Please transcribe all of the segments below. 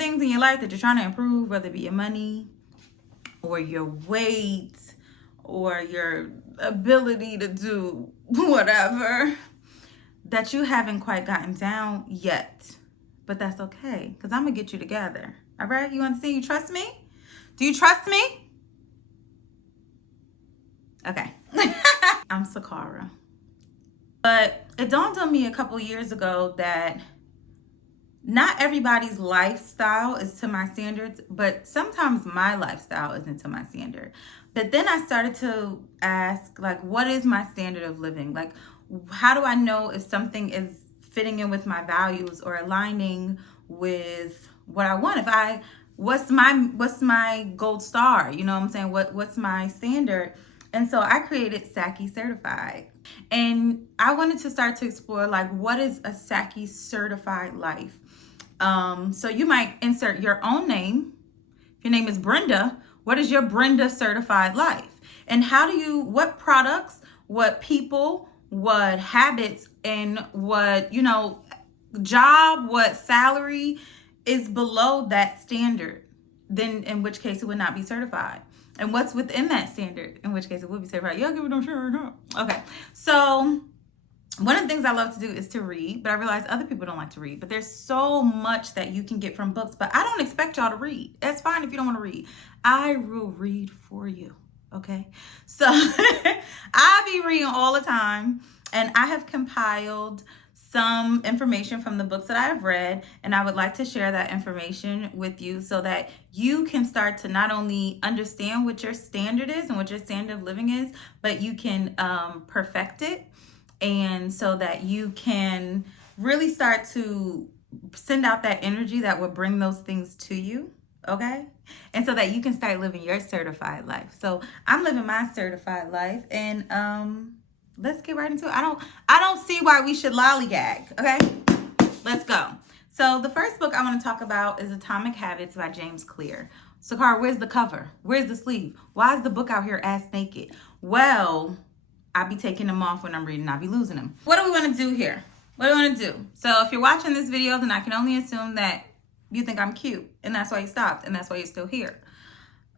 things in your life that you're trying to improve, whether it be your money or your weight or your ability to do whatever, that you haven't quite gotten down yet. But that's okay, because I'm going to get you together. All right? You understand? You trust me? Do you trust me? Okay. I'm Sakara. But it dawned on me a couple years ago that not everybody's lifestyle is to my standards, but sometimes my lifestyle isn't to my standard. But then I started to ask, like, what is my standard of living? Like, how do I know if something is fitting in with my values or aligning with what I want? What's my gold star? You know what I'm saying? What's my standard? And so I created Saki Certified. And I wanted to start to explore, like, what is a Saki certified life? So you might insert your own name. If your name is Brenda, what is your Brenda certified life? And what products, what people, what habits, and what, job, what salary is below that standard? Then in which case it would not be certified. And what's within that standard, in which case it would be certified. Y'all give it no sure or not. Okay. So one of the things I love to do is to read, but I realize other people don't like to read. But there's so much that you can get from books, but I don't expect y'all to read. That's fine if you don't want to read. I will read for you. Okay. So I be reading all the time, and I have compiled some information from the books that I have read, and I would like to share that information with you so that you can start to not only understand what your standard is and what your standard of living is, but you can perfect it, and so that you can really start to send out that energy that will bring those things to you, okay? And so that you can start living your certified life. So I'm living my certified life, and let's get right into it. I don't see why we should lollygag, okay? Let's go. So the first book I want to talk about is Atomic Habits by James Clear. Sakara, where's the cover? Where's the sleeve? Why is the book out here ass naked? Well, I be taking them off when I'm reading. I be losing them. What do we want to do here? What do we want to do? So if you're watching this video, then I can only assume that you think I'm cute, and that's why you stopped, and that's why you're still here.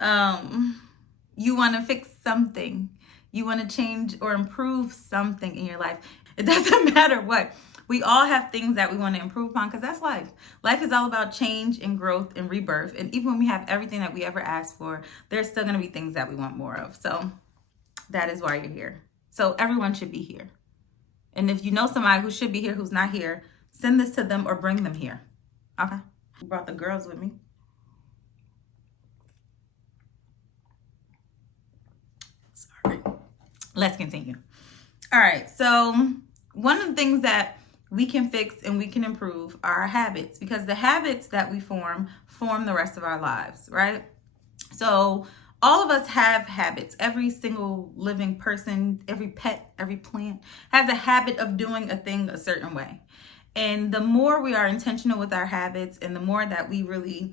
You want to fix something. You want to change or improve something in your life. It doesn't matter what. We all have things that we want to improve upon, because that's life. Life is all about change and growth and rebirth. And even when we have everything that we ever asked for, there's still going to be things that we want more of. So that is why you're here. So everyone should be here. And if you know somebody who should be here who's not here, send this to them or bring them here. Okay? I brought the girls with me. Sorry. Let's continue. All right. So one of the things that we can fix and we can improve are our habits, because the habits that we form the rest of our lives, right? So all of us have habits. Every single living person, every pet, every plant has a habit of doing a thing a certain way. And the more we are intentional with our habits, and the more that we really,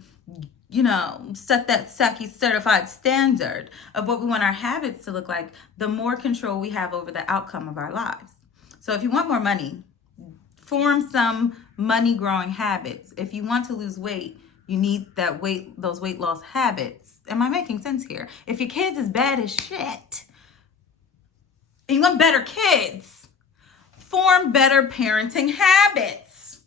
set that Saki certified standard of what we want our habits to look like, the more control we have over the outcome of our lives. So if you want more money, form some money growing habits. If you want to lose weight, you need those weight loss habits. Am I making sense here? If your kids is bad as shit, and you want better kids, form better parenting habits.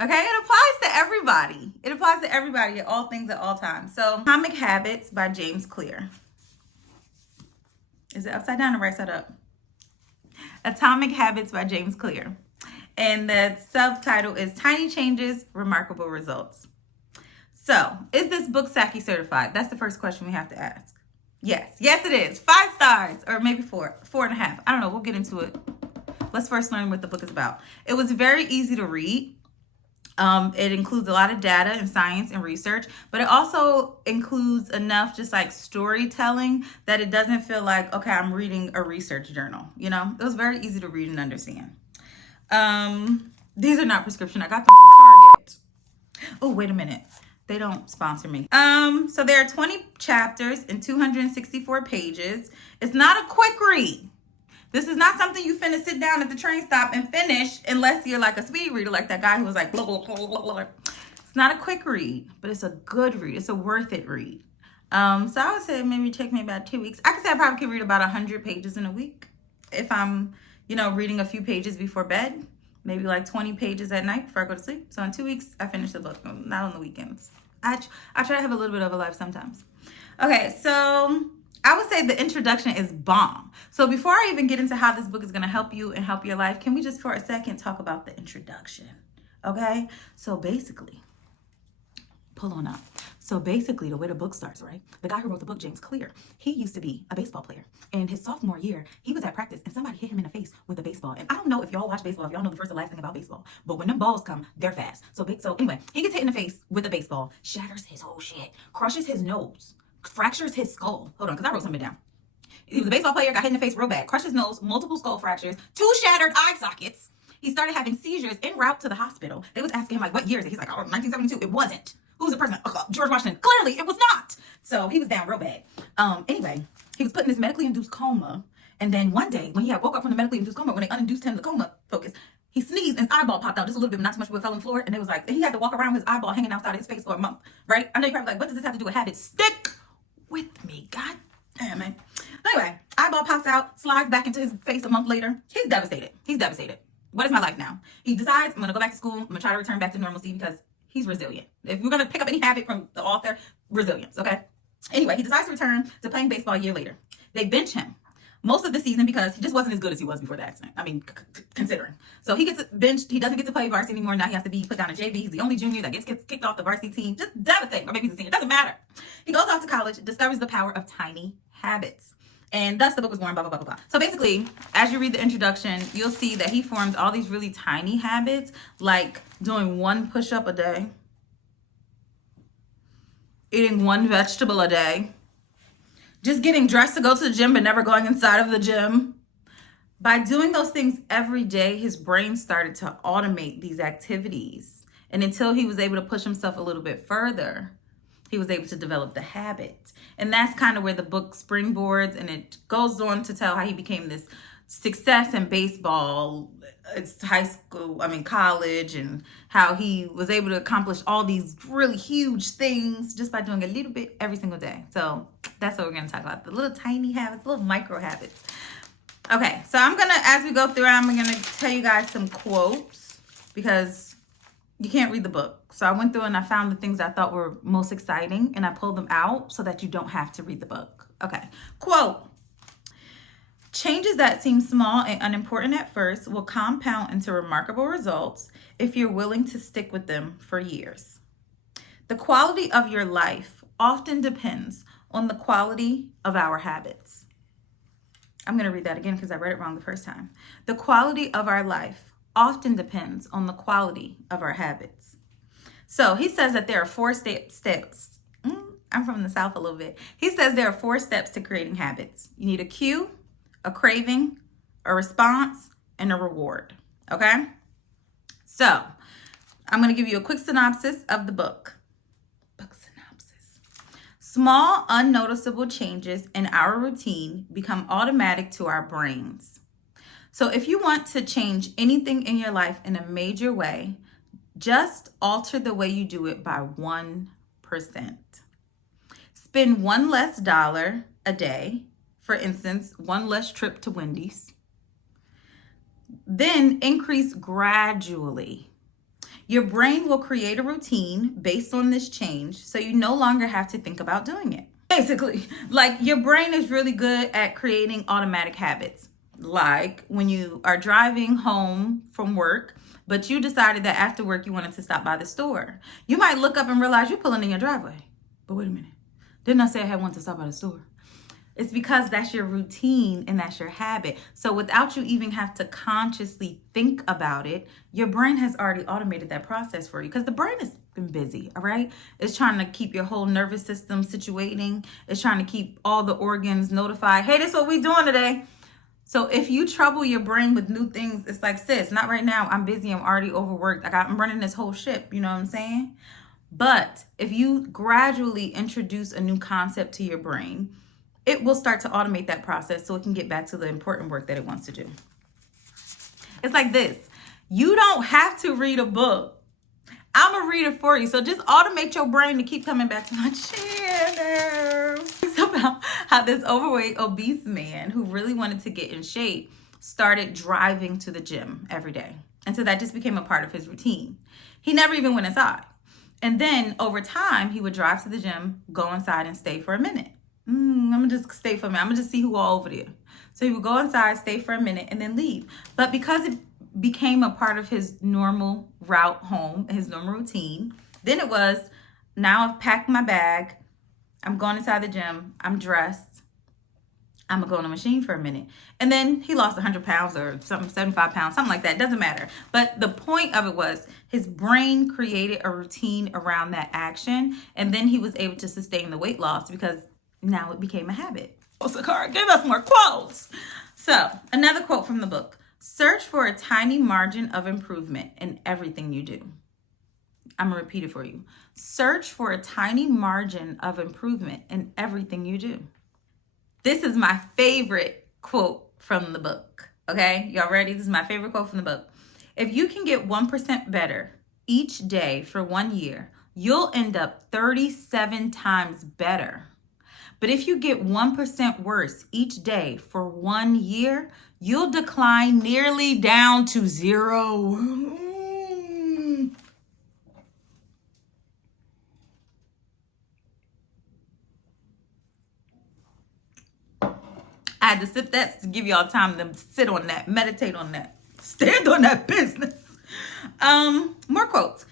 Okay, it applies to everybody. It applies to everybody at all things at all times. So Atomic Habits by James Clear. Is it upside down or right side up? Atomic Habits by James Clear. And the subtitle is Tiny Changes, Remarkable Results. So, is this book Saki certified? That's the first question we have to ask. Yes. Yes, it is. 5 stars, or maybe 4.5. I don't know. We'll get into it. Let's first learn what the book is about. It was very easy to read. It includes a lot of data and science and research, but it also includes enough just like storytelling that it doesn't feel like, okay, I'm reading a research journal. It was very easy to read and understand. These are not prescription. I got them from Target. Oh, wait a minute. They don't sponsor me. So there are 20 chapters and 264 pages. It's not a quick read. This is not something you finna sit down at the train stop and finish unless you're like a speed reader, like that guy who was like, blah, blah, blah, blah, blah. It's It's not a quick read, but it's a good read. It's a worth it read. So I would say maybe take me about 2 weeks. I could say I probably could read about 100 pages in a week if I'm, reading a few pages before bed, maybe like 20 pages at night before I go to sleep. So in 2 weeks, I finish the book, not on the weekends. I try to have a little bit of a life sometimes. Okay, so I would say the introduction is bomb. So before I even get into how this book is going to help you and help your life, can we just for a second talk about the introduction? Okay, so basically, pull on up. So basically, the way the book starts, right? The guy who wrote the book, James Clear, he used to be a baseball player. And his sophomore year, he was at practice and somebody hit him in the face with a baseball. And I don't know if y'all watch baseball, if y'all know the first and last thing about baseball, but when them balls come, they're fast. So anyway, he gets hit in the face with a baseball, shatters his whole shit, crushes his nose, fractures his skull. Hold on, because I wrote something down. He was a baseball player, got hit in the face real bad, crushed his nose, multiple skull fractures, 2 shattered eye sockets. He started having seizures en route to the hospital. They was asking him, like, what year is it? He's like, 1972. It wasn't. Who's the president? George Washington. Clearly, it was not. So he was down real bad. Anyway, he was put in this medically induced coma. And then one day, when he had woke up from the medically induced coma, when they uninduced him, the coma focus, he sneezed and his eyeball popped out just a little bit, but not too much, but it fell on the floor. And it was like, he had to walk around with his eyeball hanging outside his face for a month, right? I know you're probably like, what does this have to do with habits? Stick with me. God damn it. Anyway, eyeball pops out, slides back into his face a month later. He's devastated. He's devastated. What is my life now? He decides, I'm going to go back to school. I'm going to try to return back to normalcy because he's resilient. If we're going to pick up any habit from the author, resilience, okay? Anyway, he decides to return to playing baseball a year later. They bench him most of the season because he just wasn't as good as he was before the accident. I mean, considering. So he gets benched. He doesn't get to play varsity anymore. Now he has to be put down to JV. He's the only junior that gets kicked off the varsity team. Just devastating. Or maybe he's a senior. It doesn't matter. He goes off to college, discovers the power of tiny habits. And thus the book was born, blah, blah, blah, blah, blah. So basically, as you read the introduction, you'll see that he forms all these really tiny habits, like doing 1 push-up a day, eating 1 vegetable a day, just getting dressed to go to the gym but never going inside of the gym. By doing those things every day, his brain started to automate these activities. And until he was able to push himself a little bit further, he was able to develop the habit. And that's kind of where the book springboards, and it goes on to tell how he became this success in baseball, it's college, and how he was able to accomplish all these really huge things just by doing a little bit every single day. So that's what we're going to talk about, the little tiny habits, little micro habits. Okay, so I'm going to, as we go through, I'm going to tell you guys some quotes because you can't read the book. So I went through and I found the things I thought were most exciting and I pulled them out so that you don't have to read the book. Okay, quote. Changes that seem small and unimportant at first will compound into remarkable results if you're willing to stick with them for years. The quality of your life often depends on the quality of our habits. I'm going to read that again because I read it wrong the first time. The quality of our life often depends on the quality of our habits. So he says that there are 4 steps. I'm from the South a little bit. He says there are 4 steps to creating habits. You need a cue, a craving, a response, and a reward. Okay? So I'm going to give you a quick synopsis of the book. Book synopsis. Small, unnoticeable changes in our routine become automatic to our brains. So if you want to change anything in your life in a major way, just alter the way you do it by 1%. Spend $1 less a day. For instance, 1 less trip to Wendy's. Then increase gradually. Your brain will create a routine based on this change, so you no longer have to think about doing it. Basically, like your brain is really good at creating automatic habits. Like when you are driving home from work, but you decided that after work you wanted to stop by the store. You might look up and realize you're pulling in your driveway. But wait a minute. Didn't I say I had wanted to stop by the store? It's because that's your routine and that's your habit. So without you even have to consciously think about it, your brain has already automated that process for you because the brain has been busy, all right? It's trying to keep your whole nervous system situating. It's trying to keep all the organs notified. Hey, this is what we doing today. So if you trouble your brain with new things, it's like, sis, not right now. I'm busy. I'm already overworked. I'm running this whole ship. You know what I'm saying? But if you gradually introduce a new concept to your brain, it will start to automate that process so it can get back to the important work that it wants to do. It's like this. You don't have to read a book. I'm going to read it for you. So just automate your brain to keep coming back to my channel. It's about how this overweight, obese man who really wanted to get in shape started driving to the gym every day. And so that just became a part of his routine. He never even went inside. And then over time, he would drive to the gym, go inside and stay for a minute. I'm going to just stay for a minute. I'm going to just see who all over there. So he would go inside, stay for a minute, and then leave. But because it became a part of his normal route home, his normal routine, then it was, now I've packed my bag. I'm going inside the gym. I'm dressed. I'm going to go on a machine for a minute. And then he lost 100 pounds or something, 75 pounds, something like that. It doesn't matter. But the point of it was his brain created a routine around that action. And then he was able to sustain the weight loss because now it became a habit. Sakara, give us more quotes. So another quote from the book. Search for a tiny margin of improvement in everything you do. I'm going to repeat it for you. Search for a tiny margin of improvement in everything you do. This is my favorite quote from the book. Okay, y'all ready? This is my favorite quote from the book. If you can get 1% better each day for 1 year, you'll end up 37 times better. But if you get 1% worse each day for 1 year, you'll decline nearly down to 0. I had to sip that to give y'all time to sit on that, meditate on that, stand on that business. More quotes.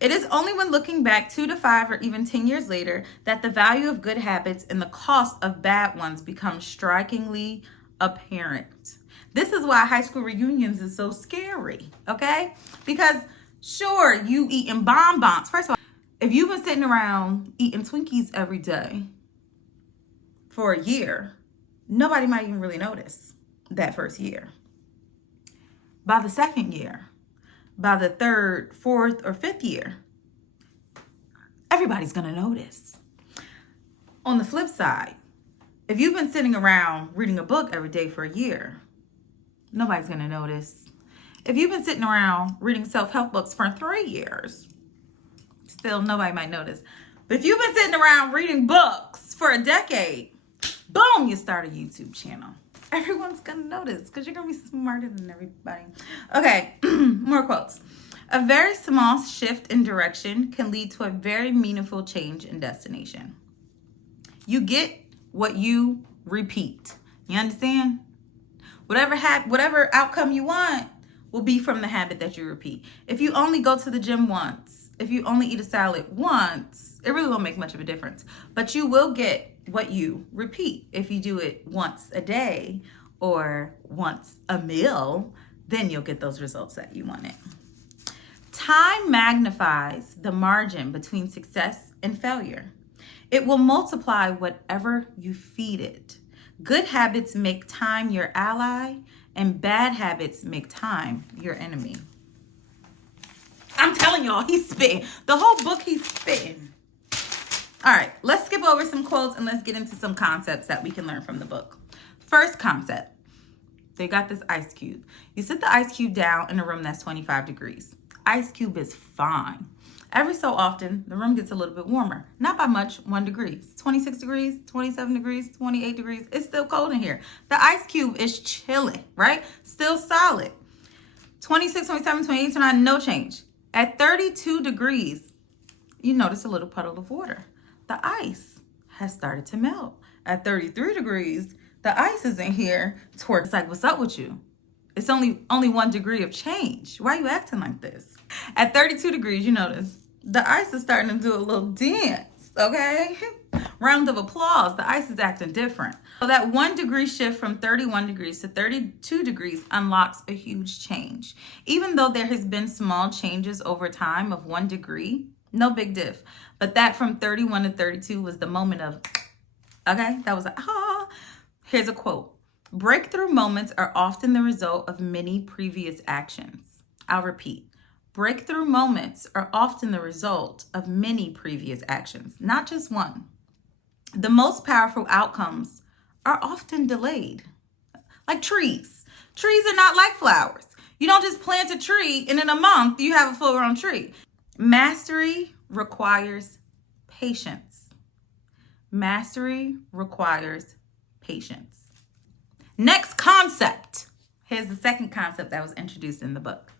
It is only when looking back 2 to 5 or even 10 years later that the value of good habits and the cost of bad ones becomes strikingly apparent. This is why high school reunions is so scary, okay? Because sure, you eating bonbons. First of all, if you've been sitting around eating Twinkies every day for a year, nobody might even really notice that first year. By the second year, by the third, fourth, or fifth year, everybody's going to notice. On the flip side, if you've been sitting around reading a book every day for a year, nobody's going to notice. If you've been sitting around reading self-help books for 3 years, still nobody might notice. But if you've been sitting around reading books for a decade, boom, you start a YouTube channel. Everyone's going to notice because you're going to be smarter than everybody. Okay, more quotes. A very small shift in direction can lead to a very meaningful change in destination. You get what you repeat. You understand? Whatever outcome you want will be from the habit that you repeat. If you only go to the gym once, if you only eat a salad once, it really won't make much of a difference. But you will get what you repeat. If you do it once a day or once a meal, then you'll get those results that you wanted. Time magnifies the margin between success and failure. It will multiply whatever you feed it. Good habits make time your ally, and bad habits make time your enemy. I'm telling y'all, he's spitting. The whole book he's spitting. All right, let's skip over some quotes and let's get into some concepts that we can learn from the book. First concept, they got this ice cube. You sit the ice cube down in a room that's 25 degrees. Ice cube is fine. Every so often, the room gets a little bit warmer. Not by much, 1 degree. 26 degrees, 27 degrees, 28 degrees. It's still cold in here. The ice cube is chilling, right? Still solid. 26, 27, 28, 29, no change. At 32 degrees, you notice a little puddle of water. The ice has started to melt. At 33 degrees, the ice is in here. It's like, what's up with you? It's only 1 degree of change. Why are you acting like this? At 32 degrees, you notice the ice is starting to do a little dance, okay? Round of applause. The ice is acting different. So that 1 degree shift from 31 degrees to 32 degrees unlocks a huge change. Even though there has been small changes over time of 1 degree, no big diff. But that from 31 to 32 was the moment of, okay, that was like, ah. Here's a quote. Breakthrough moments are often the result of many previous actions. I'll repeat. Breakthrough moments are often the result of many previous actions, not just one. The most powerful outcomes are often delayed. Like trees. Trees are not like flowers. You don't just plant a tree and in a month you have a full-grown tree. Mastery requires patience. Mastery requires patience. Next concept. Here's the second concept that was introduced in the book.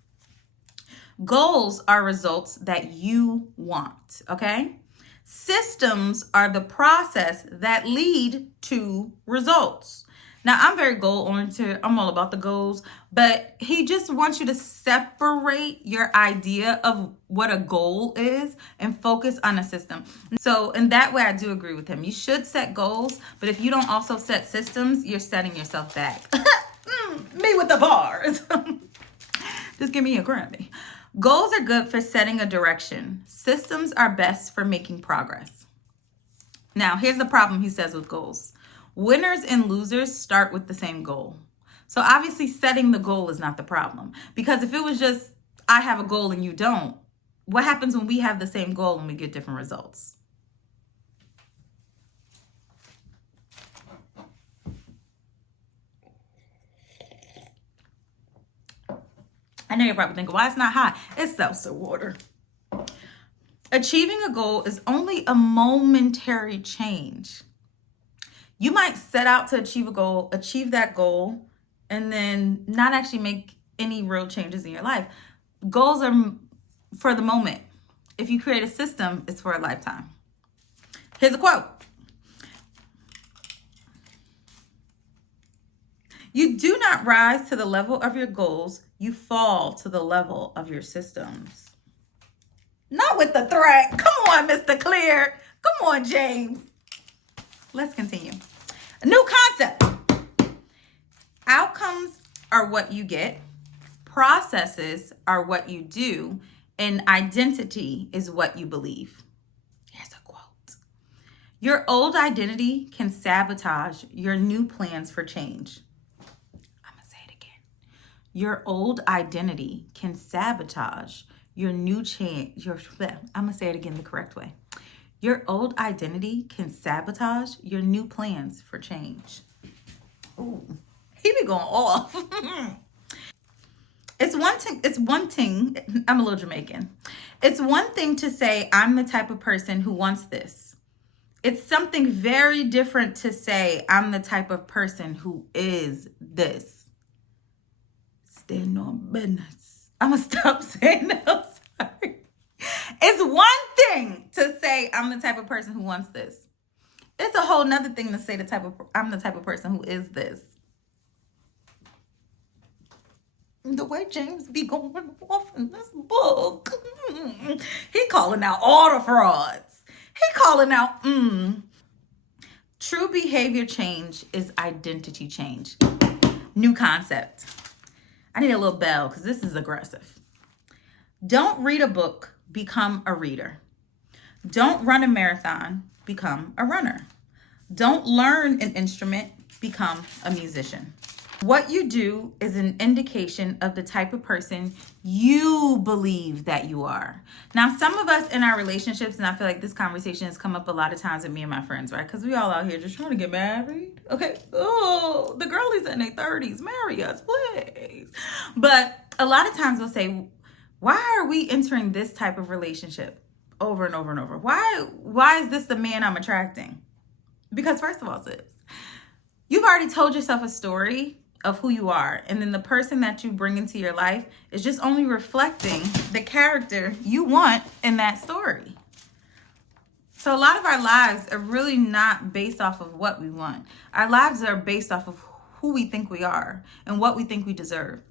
Goals are results that you want, okay? Systems are the process that lead to results. Now, I'm very goal-oriented. I'm all about the goals, but he just wants you to separate your idea of what a goal is and focus on a system. So in that way, I do agree with him. You should set goals, but if you don't also set systems, you're setting yourself back. Me with the bars. Just give me a Grammy. Goals are good for setting a direction. Systems are best for making progress. Now, here's the problem he says with goals. Winners and losers start with the same goal. So obviously setting the goal is not the problem. Because if it was just, I have a goal and you don't, what happens when we have the same goal and we get different results? I know you're probably thinking, why it's not hot? It's seltzer water. Achieving a goal is only a momentary change. You might set out to achieve a goal, achieve that goal, and then not actually make any real changes in your life. Goals are for the moment. If you create a system, it's for a lifetime. Here's a quote. You do not rise to the level of your goals. You fall to the level of your systems. Not with the threat. Come on, Mr. Clear. Come on, James. Let's continue. A new concept. Outcomes are what you get. Processes are what you do. And identity is what you believe. Here's a quote. Your old identity can sabotage your new plans for change. Your old identity can sabotage your new change. I'm going to say it again the correct way. Your old identity can sabotage your new plans for change. Ooh, he be going off. I'm a little Jamaican. It's one thing to say, I'm the type of person who wants this. It's something very different to say, I'm the type of person who is this. Stand on business. I'm going to stop saying that. Sorry. It's one thing to say I'm the type of person who wants this. It's a whole nother thing to say I'm the type of person who is this. The way James be going off in this book. He calling out all the frauds. He calling out, True behavior change is identity change. New concept. I need a little bell because this is aggressive. Don't read a book, become a reader. Don't run a marathon, become a runner. Don't learn an instrument, become a musician. What you do is an indication of the type of person you believe that you are. Now, some of us in our relationships, and I feel like this conversation has come up a lot of times with me and my friends, right? Because we all out here just trying to get married. Okay. Oh, the girlies in their 30s, marry us, please. But a lot of times we'll say, why are we entering this type of relationship over and over and over? Why is this the man I'm attracting? Because first of all, sis, you've already told yourself a story of who you are, and then the person that you bring into your life is just only reflecting the character you want in that story. So a lot of our lives are really not based off of what we want. Our lives are based off of who we think we are and what we think we deserve.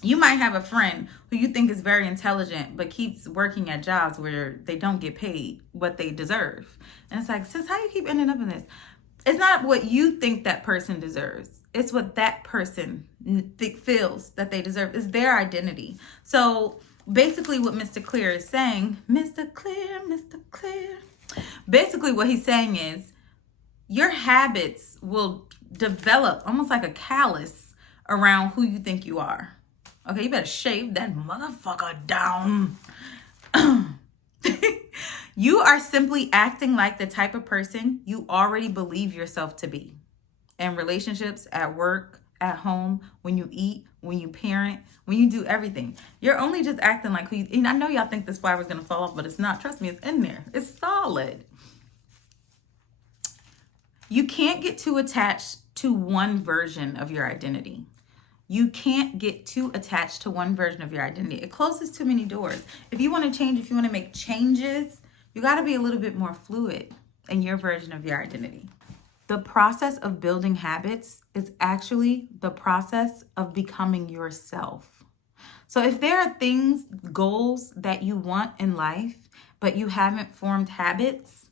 You might have a friend who you think is very intelligent but keeps working at jobs where they don't get paid what they deserve. And it's like, sis, how you keep ending up in this? It's not what you think that person deserves. It's what that person feels that they deserve. It's their identity. So basically what Mr. Clear is saying, Mr. Clear. Basically what he's saying is your habits will develop almost like a callus around who you think you are. Okay, you better shave that motherfucker down. You are simply acting like the type of person you already believe yourself to be. In relationships, at work, at home, when you eat, when you parent, when you do everything. You're only just acting like who you, and I know y'all think this flower is going to fall off, but it's not. Trust me, it's in there. It's solid. You can't get too attached to one version of your identity. You can't get too attached to one version of your identity. It closes too many doors. If you want to change, if you want to make changes, you got to be a little bit more fluid in your version of your identity. The process of building habits is actually the process of becoming yourself. So if there are things, goals that you want in life, but you haven't formed habits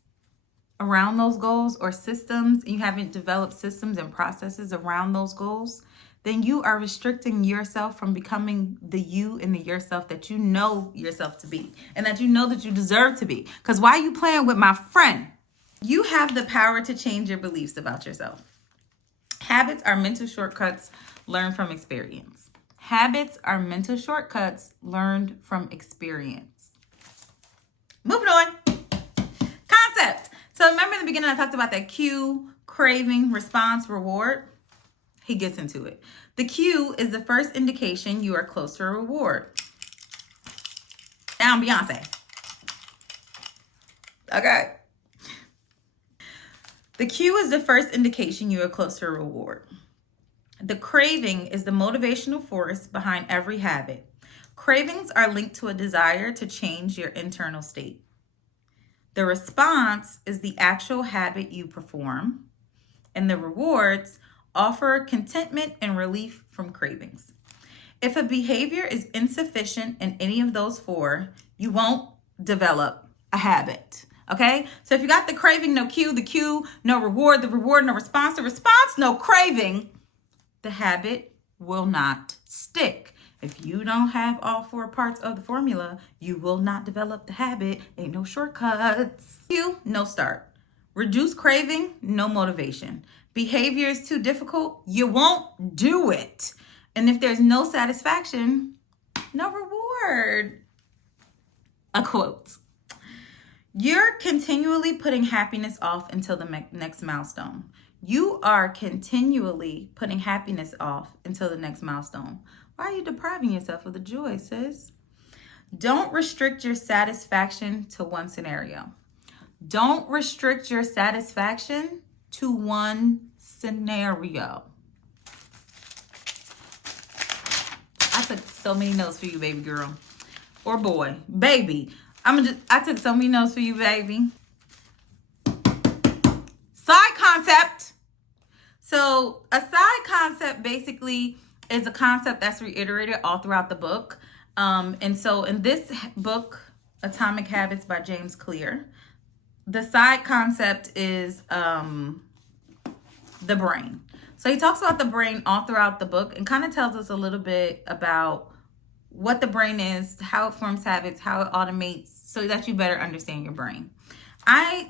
around those goals or systems, and you haven't developed systems and processes around those goals, then you are restricting yourself from becoming the you and the yourself that you know yourself to be and that you know that you deserve to be. Because why are you playing with my friend? You have the power to change your beliefs about yourself. Habits are mental shortcuts learned from experience. Habits are mental shortcuts learned from experience. Moving on. Concept. So remember in the beginning I talked about that cue, craving, response, reward. He gets into it. The cue is the first indication you are close to a reward. Now I'm Beyonce. Okay. The cue is the first indication you are close to a reward. The craving is the motivational force behind every habit. Cravings are linked to a desire to change your internal state. The response is the actual habit you perform, and the rewards offer contentment and relief from cravings. If a behavior is insufficient in any of those four, you won't develop a habit. Okay? So if you got the craving, no cue, the cue, no reward, the reward, no response, the response, no craving, the habit will not stick. If you don't have all four parts of the formula, you will not develop the habit. Ain't no shortcuts. Cue, no start. Reduce craving, no motivation. Behavior is too difficult, you won't do it. And if there's no satisfaction, no reward. A quote. You're continually putting happiness off until the next milestone. You are continually putting happiness off until the next milestone. Why are you depriving yourself of the joy, sis? Don't restrict your satisfaction to one scenario. Don't restrict your satisfaction to one scenario. I took so many notes for you, baby girl. Or boy. Baby. I took so many notes for you, baby. Side concept. So a side concept basically is a concept that's reiterated all throughout the book. And so in this book, Atomic Habits by James Clear, the side concept is the brain. So he talks about the brain all throughout the book and kind of tells us a little bit about what the brain is, how it forms habits, how it automates, so that you better understand your brain.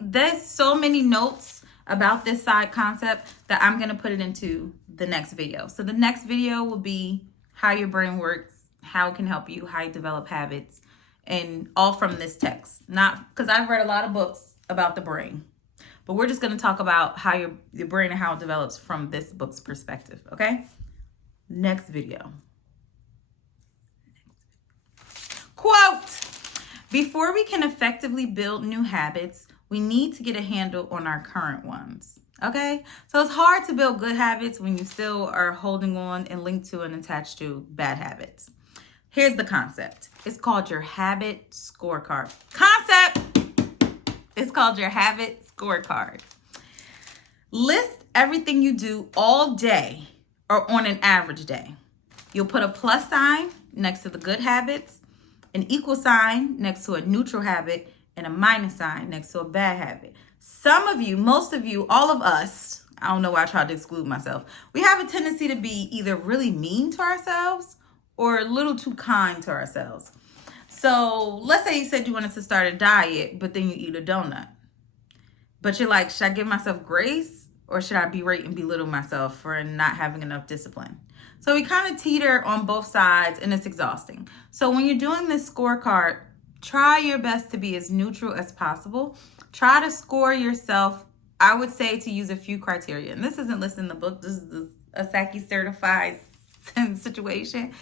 There's so many notes about this side concept that I'm going to put it into the next video. So the next video will be how your brain works, how it can help you, how you develop habits, and all from this text. Not because I've read a lot of books about the brain, but we're just going to talk about how your brain and how it develops from this book's perspective. Okay? Next video. Quote, before we can effectively build new habits, we need to get a handle on our current ones. Okay? So it's hard to build good habits when you still are holding on and linked to and attached to bad habits. Here's the concept. It's called your habit scorecard. Concept! It's called your habit scorecard. List everything you do all day or on an average day. You'll put a plus sign next to the good habits, an equal sign next to a neutral habit, and a minus sign next to a bad habit. Some of you, most of you, all of us, I don't know why I tried to exclude myself, we have a tendency to be either really mean to ourselves or a little too kind to ourselves. So let's say you said you wanted to start a diet, but then you eat a donut. But you're like, should I give myself grace or should I berate and belittle myself for not having enough discipline? So we kind of teeter on both sides and it's exhausting. So when you're doing this scorecard, try your best to be as neutral as possible. Try to score yourself. I would say to use a few criteria. And this isn't listed in the book. This is a Saki certified situation.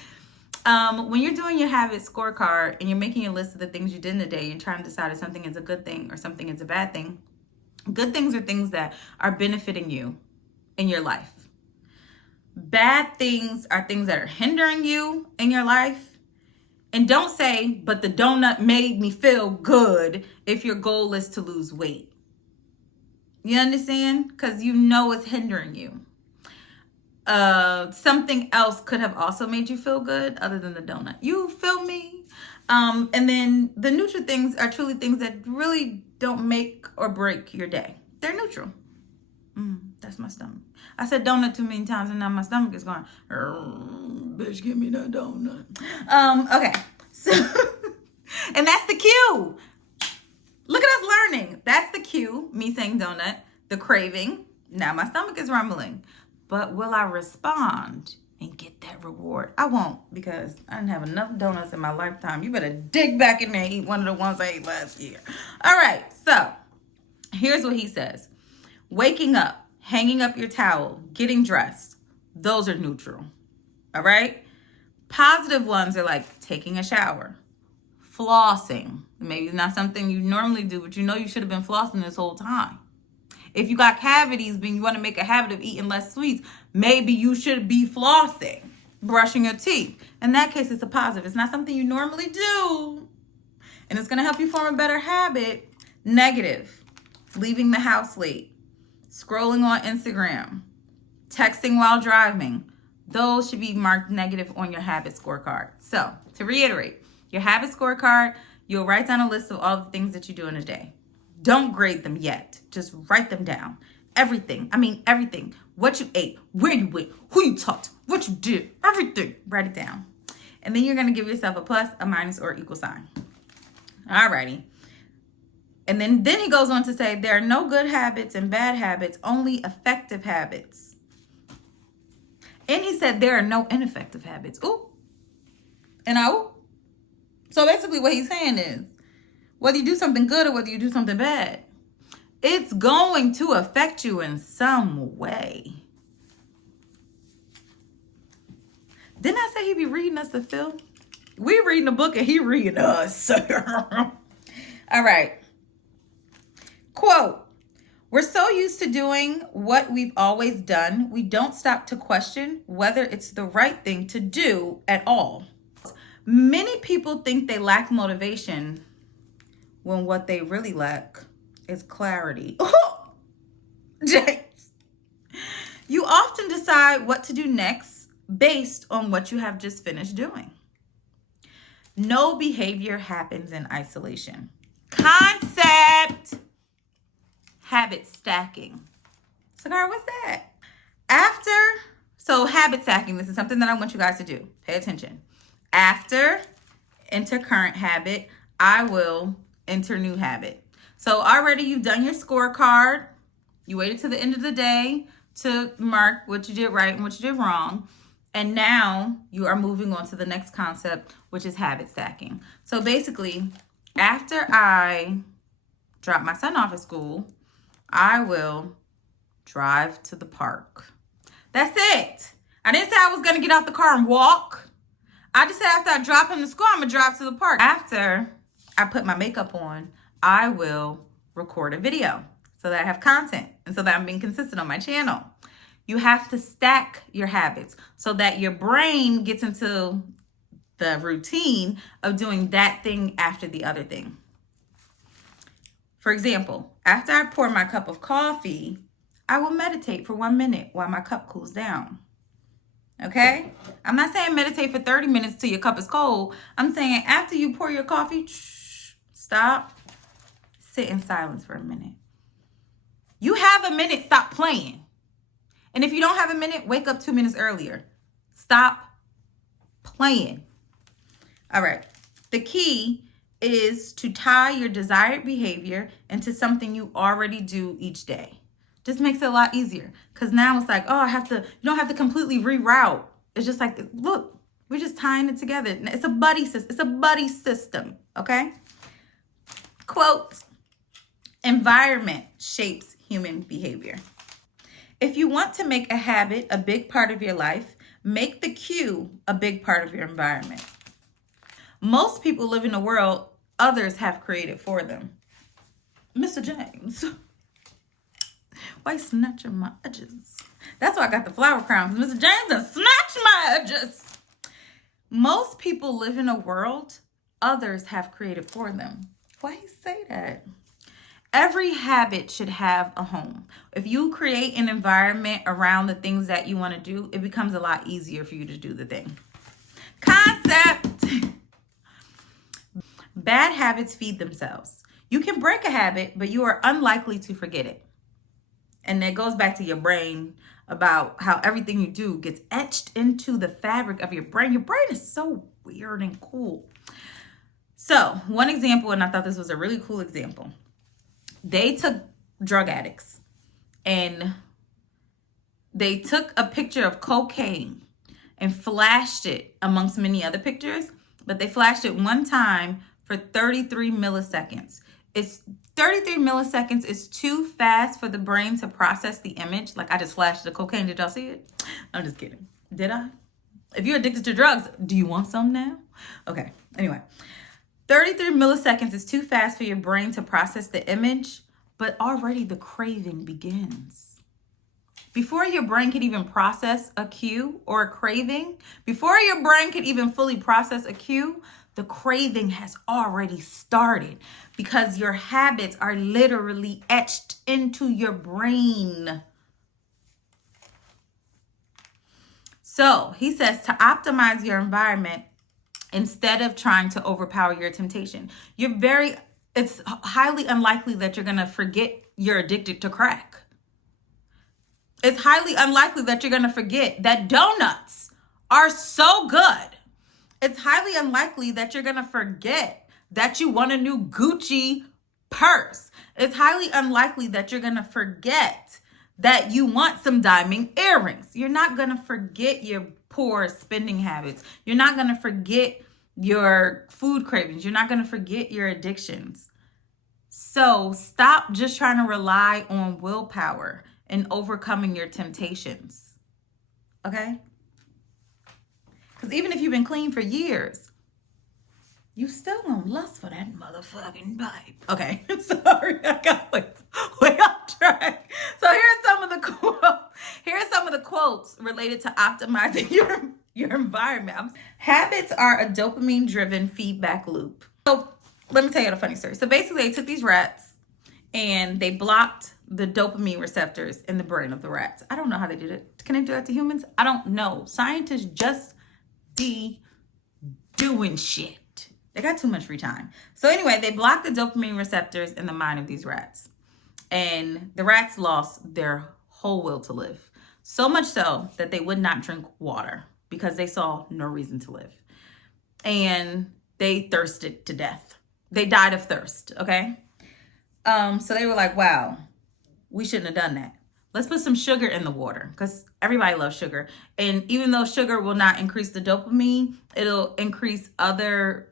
When you're doing your habit scorecard and you're making a list of the things you did in the day and trying to decide if something is a good thing or something is a bad thing, good things are things that are benefiting you in your life. Bad things are things that are hindering you in your life. And don't say, but the donut made me feel good if your goal is to lose weight. You understand? Because you know it's hindering you. Something else could have also made you feel good other than the donut. You feel me? And then the neutral things are truly things that really don't make or break your day. They're neutral. That's my stomach. I said donut too many times and now my stomach is going, bitch, give me that donut. Okay. So, and that's the cue. Look at us learning. That's the cue. Me saying donut, the craving. Now my stomach is rumbling. But will I respond and get that reward? I won't, because I didn't have enough donuts in my lifetime. You better dig back in there and eat one of the ones I ate last year. All right, so here's what he says. Waking up, hanging up your towel, getting dressed, those are neutral. All right? Positive ones are like taking a shower, flossing. Maybe it's not something you normally do, but you know you should have been flossing this whole time. If you got cavities, but you want to make a habit of eating less sweets, maybe you should be flossing, brushing your teeth. In that case, it's a positive. It's not something you normally do. And it's going to help you form a better habit. Negative, leaving the house late, scrolling on Instagram, texting while driving. Those should be marked negative on your habit scorecard. So, to reiterate, your habit scorecard, you'll write down a list of all the things that you do in a day. Don't grade them yet. Just write them down. Everything. I mean, everything. What you ate, where you went, who you talked to, what you did, everything. Write it down. And then you're going to give yourself a plus, a minus, or equal sign. Alrighty. And then he goes on to say, there are no good habits and bad habits, only effective habits. And he said, there are no ineffective habits. Ooh. And ooh. So basically what he's saying is, whether you do something good or whether you do something bad, it's going to affect you in some way. Didn't I say he'd be reading us the film? We reading the book and he reading us. All right. Quote, we're so used to doing what we've always done, we don't stop to question whether it's the right thing to do at all. Many people think they lack motivation when what they really lack is clarity. James. You often decide what to do next based on what you have just finished doing. No behavior happens in isolation. Concept. Habit stacking. Cigar, what's that? So habit stacking, this is something that I want you guys to do. Pay attention. After enter current habit, I will enter new habit. So already you've done your scorecard. You waited to the end of the day to mark what you did right and what you did wrong. And now you are moving on to the next concept, which is habit stacking. So basically, after I drop my son off at school, I will drive to the park. That's it. I didn't say I was going to get out the car and walk. I just said after I drop him to school, I'm going to drive to the park. After I put my makeup on, I will record a video so that I have content and so that I'm being consistent on my channel. You have to stack your habits so that your brain gets into the routine of doing that thing after the other thing. For example, after I pour my cup of coffee, I will meditate for 1 minute while my cup cools down. Okay? I'm not saying meditate for 30 minutes till your cup is cold. I'm saying after you pour your coffee, stop, sit in silence for a minute. You have a minute, stop playing. And if you don't have a minute, wake up 2 minutes earlier. Stop playing. All right. The key is to tie your desired behavior into something you already do each day. Just makes it a lot easier. Because now it's like, oh, you don't have to completely reroute. It's just like, look, we're just tying it together. It's a buddy system. It's a buddy system. Okay? Quote, environment shapes human behavior. If you want to make a habit a big part of your life, make the cue a big part of your environment. Most people live in a world others have created for them. Mr. James, why you snatching my edges? That's why I got the flower crown, because Mr. James done snatched my edges. Most people live in a world others have created for them. Why you say that? Every habit should have a home. If you create an environment around the things that you want to do, it becomes a lot easier for you to do the thing. Concept. Bad habits feed themselves. You can break a habit, but you are unlikely to forget it. And that goes back to your brain about how everything you do gets etched into the fabric of your brain. Your brain is so weird and cool. So one example, and I thought this was a really cool example. They took drug addicts and they took a picture of cocaine and flashed it amongst many other pictures, but they flashed it one time for 33 milliseconds. It's 33 milliseconds is too fast for the brain to process the image. Like I just flashed the cocaine. Did y'all see it? I'm just kidding. Did I? If you're addicted to drugs, do you want some now? Okay. Anyway, 33 milliseconds is too fast for your brain to process the image, but already the craving begins. Before your brain can even process a cue or a craving, before your brain can even fully process a cue, the craving has already started because your habits are literally etched into your brain. So he says to optimize your environment instead of trying to overpower your temptation. It's highly unlikely that you're going to forget you're addicted to crack. It's highly unlikely that you're going to forget that donuts are so good. It's highly unlikely that you're going to forget that you want a new Gucci purse. It's highly unlikely that you're going to forget that you want some diamond earrings. You're not going to forget your poor spending habits. You're not going to forget your food cravings. You're not going to forget your addictions. So stop just trying to rely on willpower and overcoming your temptations. Okay? Because even if you've been clean for years, you still gonna lust for that motherfucking pipe. Okay, sorry, I got way off track. So here's some of the quotes related to optimizing your environment. Habits are a dopamine-driven feedback loop. So let me tell you a funny story. So basically, they took these rats and they blocked the dopamine receptors in the brain of the rats. I don't know how they did it. Can they do that to humans? I don't know. Scientists just be doing shit. They got too much free time. So anyway, they blocked the dopamine receptors in the mind of these rats. And the rats lost their whole will to live. So much so that they would not drink water because they saw no reason to live. And they thirsted to death. They died of thirst, okay? So they were like, wow, we shouldn't have done that. Let's put some sugar in the water because everybody loves sugar. And even though sugar will not increase the dopamine, it'll increase other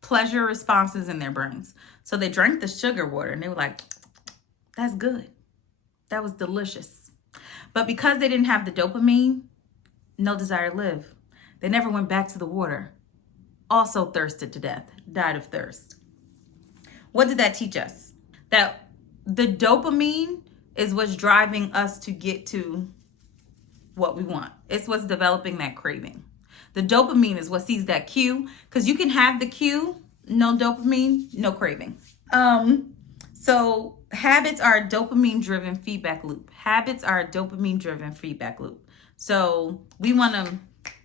pleasure responses in their brains. So they drank the sugar water and they were like, that's good. That was delicious. But because they didn't have the dopamine, no desire to live. They never went back to the water. Also thirsted to death, died of thirst. What did that teach us? That the dopamine is what's driving us to get to what we want. It's what's developing that craving. The dopamine is what sees that cue, because you can have the cue, no dopamine, no craving. So habits are a dopamine-driven feedback loop. Habits are a dopamine-driven feedback loop. So we want to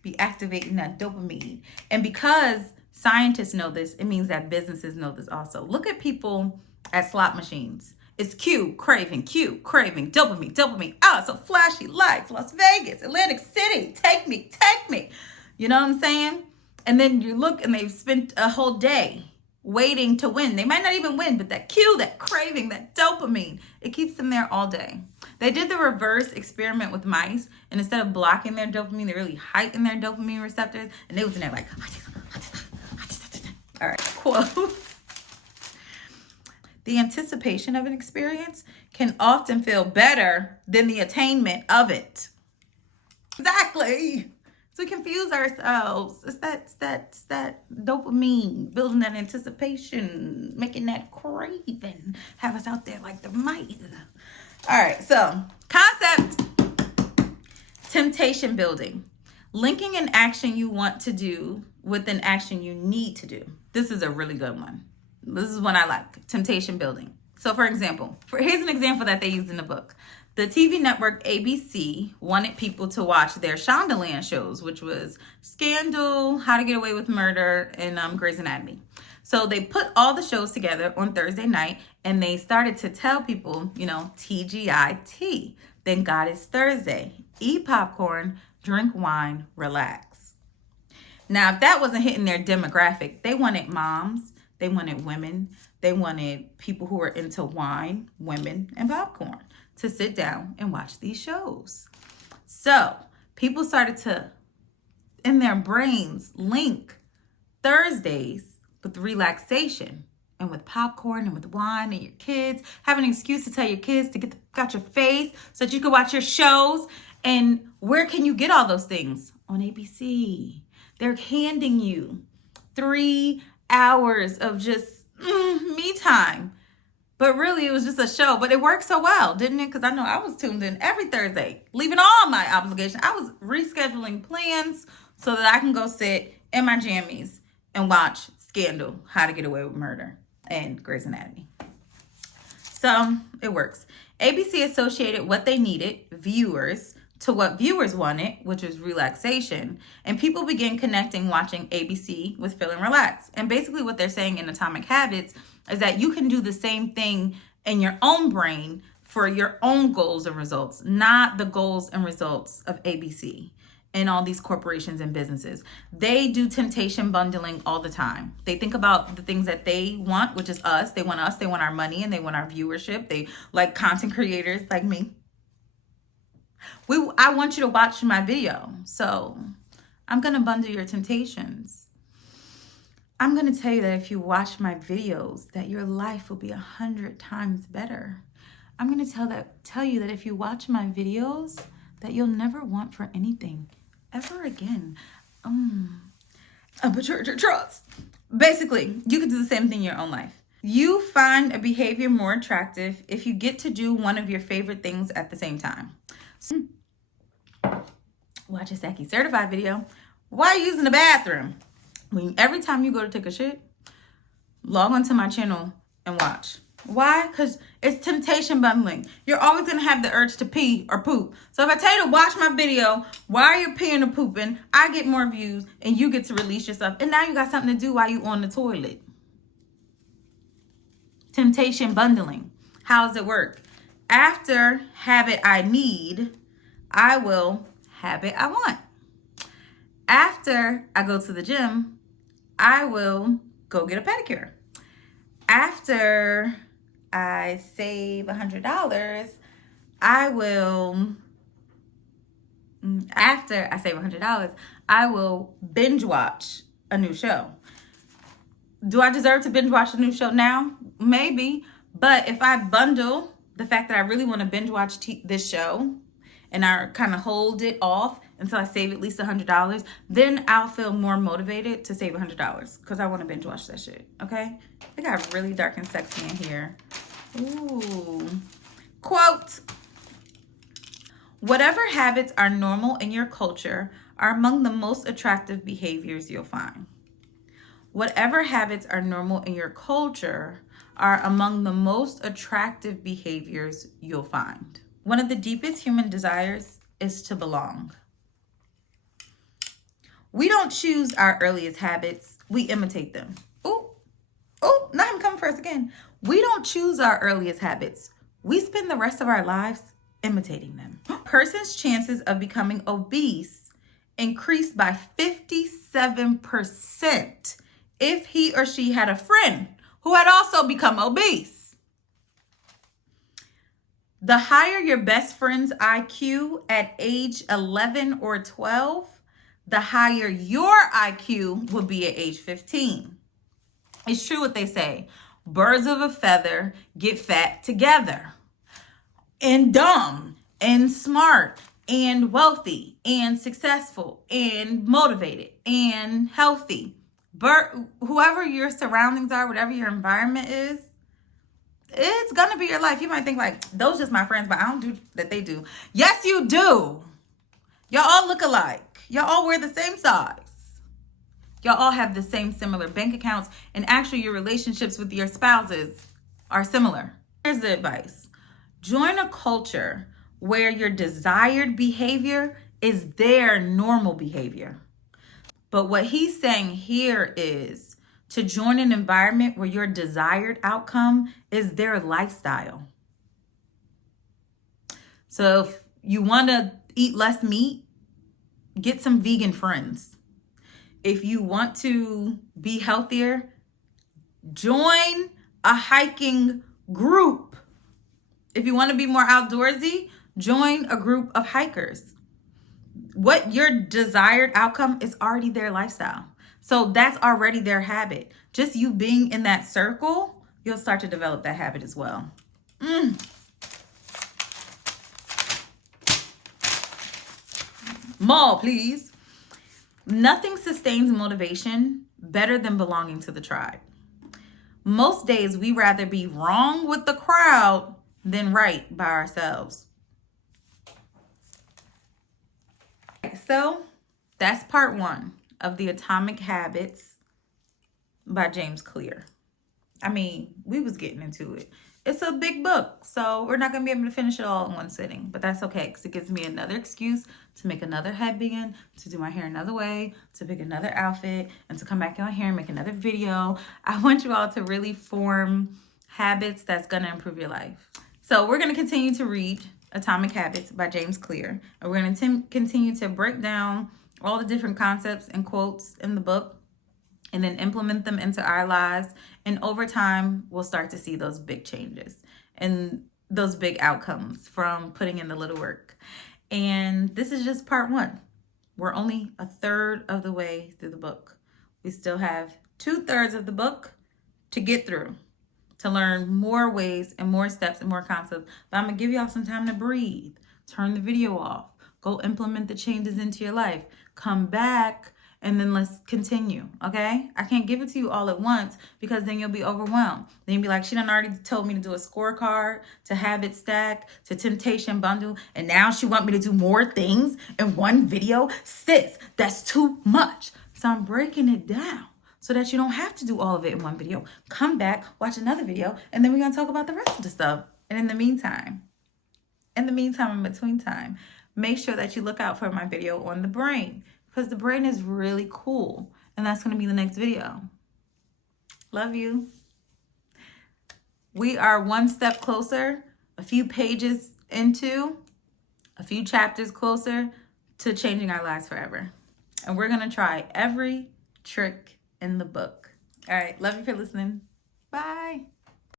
be activating that dopamine. And because scientists know this, it means that businesses know this also. Look at people at slot machines. It's cue, craving, dopamine, dopamine. Oh, so flashy lights, Las Vegas, Atlantic City, take me. You know what I'm saying? And then you look and they've spent a whole day waiting to win. They might not even win, but that cue, that craving, that dopamine, it keeps them there all day. They did the reverse experiment with mice, and instead of blocking their dopamine, they really heightened their dopamine receptors, and they was in there like, all right, quote. The anticipation of an experience can often feel better than the attainment of it. Exactly. So we confuse ourselves. It's that dopamine, building that anticipation, making that craving, have us out there like the mice. All right, so concept, temptation building. Linking an action you want to do with an action you need to do. This is a really good one. This is one I like, temptation building. So for example, here's an example that they used in the book. The TV network ABC wanted people to watch their Shondaland shows, which was Scandal, How to Get Away with Murder, and Grey's Anatomy. So they put all the shows together on Thursday night, and they started to tell people, TGIT. Thank God it's Thursday. Eat popcorn, drink wine, relax. Now, if that wasn't hitting their demographic, they wanted moms, they wanted women, they wanted people who were into wine, women, and popcorn to sit down and watch these shows. So people started to, in their brains, link Thursdays with relaxation and with popcorn and with wine and your kids. Have an excuse to tell your kids to get out your face so that you can watch your shows. And where can you get all those things? On ABC. They're handing you 3 hours of just me time. But really, it was just a show. But it worked so well, didn't it? Because I know I was tuned in every Thursday, leaving all my obligations. I was rescheduling plans so that I can go sit in my jammies and watch Scandal, How to Get Away with Murder, and Grey's Anatomy. So it works. ABC associated what they needed, viewers, to what viewers wanted, which was relaxation. And people began connecting watching ABC with feeling relaxed. And basically what they're saying in Atomic Habits is that you can do the same thing in your own brain for your own goals and results, not the goals and results of ABC and all these corporations and businesses. They do temptation bundling all the time. They think about the things that they want, which is us. They want our money, and they want our viewership. They like content creators like me. I want you to watch my video. So I'm going to bundle your temptations. I'm going to tell you that if you watch my videos, that your life will be 100 times better. I'm going to tell you that if you watch my videos, that you'll never want for anything ever again. But your trust. Basically, you can do the same thing in your own life. You find a behavior more attractive if you get to do one of your favorite things at the same time. So, watch a Saki Certified video. Why are you using the bathroom? Every time you go to take a shit, log onto my channel and watch. Why? Because it's temptation bundling. You're always going to have the urge to pee or poop. So if I tell you to watch my video while you're peeing or pooping, I get more views and you get to release yourself. And now you got something to do while you're on the toilet. Temptation bundling. How does it work? After habit I need, I will habit I want. After I go to the gym, I will go get a pedicure. After I save $100, I will binge watch a new show. Do I deserve to binge watch a new show now? Maybe. But if I bundle the fact that I really want to binge watch this show and I kind of hold it off until I save at least $100, then I'll feel more motivated to save $100 because I want to binge watch that shit. Okay? They got really dark and sexy in here. Ooh. Quote, whatever habits are normal in your culture are among the most attractive behaviors you'll find. Whatever habits are normal in your culture are among the most attractive behaviors you'll find. One of the deepest human desires is to belong. We don't choose our earliest habits, we imitate them. Oh, now I'm coming first again. We don't choose our earliest habits. We spend the rest of our lives imitating them. A person's chances of becoming obese increased by 57% if he or she had a friend who had also become obese. The higher your best friend's IQ at age 11 or 12, the higher your IQ will be at age 15. It's true what they say. Birds of a feather get fat together. And dumb and smart and wealthy and successful and motivated and healthy. Whoever your surroundings are, whatever your environment is, it's gonna be your life. You might think like, those just my friends, but I don't do that they do. Yes, you do. Y'all all look alike. Y'all all wear the same size. Y'all all have the same similar bank accounts, and actually your relationships with your spouses are similar. Here's the advice. Join a culture where your desired behavior is their normal behavior. But what he's saying here is to join an environment where your desired outcome is their lifestyle. So if you want to eat less meat, get some vegan friends. If you want to be healthier, join a hiking group. If you want to be more outdoorsy, join a group of hikers. What your desired outcome is already their lifestyle. So that's already their habit. Just you being in that circle, you'll start to develop that habit as well. More, please. Nothing sustains motivation better than belonging to the tribe. Most days we rather be wrong with the crowd than right by ourselves. So that's part 1 of the Atomic Habits by James Clear. I mean, we was getting into it. It's a big book, so we're not going to be able to finish it all in one sitting, but that's okay because it gives me another excuse to make another headband, to do my hair another way, to pick another outfit, and to come back on here and make another video. I want you all to really form habits that's going to improve your life. So we're going to continue to read Atomic Habits by James Clear, and we're going to continue to break down all the different concepts and quotes in the book, and then implement them into our lives. And over time, we'll start to see those big changes and those big outcomes from putting in the little work. And this is just part 1. We're only a third of the way through the book. We still have 2/3 of the book to get through, to learn more ways and more steps and more concepts. But I'm gonna give y'all some time to breathe, turn the video off, go implement the changes into your life, come back, and then let's continue, okay? I can't give it to you all at once because then you'll be overwhelmed. Then you'll be like, she done already told me to do a scorecard, to habit stack, to temptation bundle, and now she want me to do more things in one video? Sis, that's too much. So I'm breaking it down so that you don't have to do all of it in one video. Come back, watch another video, and then we're gonna talk about the rest of the stuff. And in the meantime, in between time, make sure that you look out for my video on the brain, because the brain is really cool, and that's going to be the next video. Love you. We are one step closer, a few pages into, a few chapters closer to changing our lives forever. And we're going to try every trick in the book. All right. Love you for listening. Bye.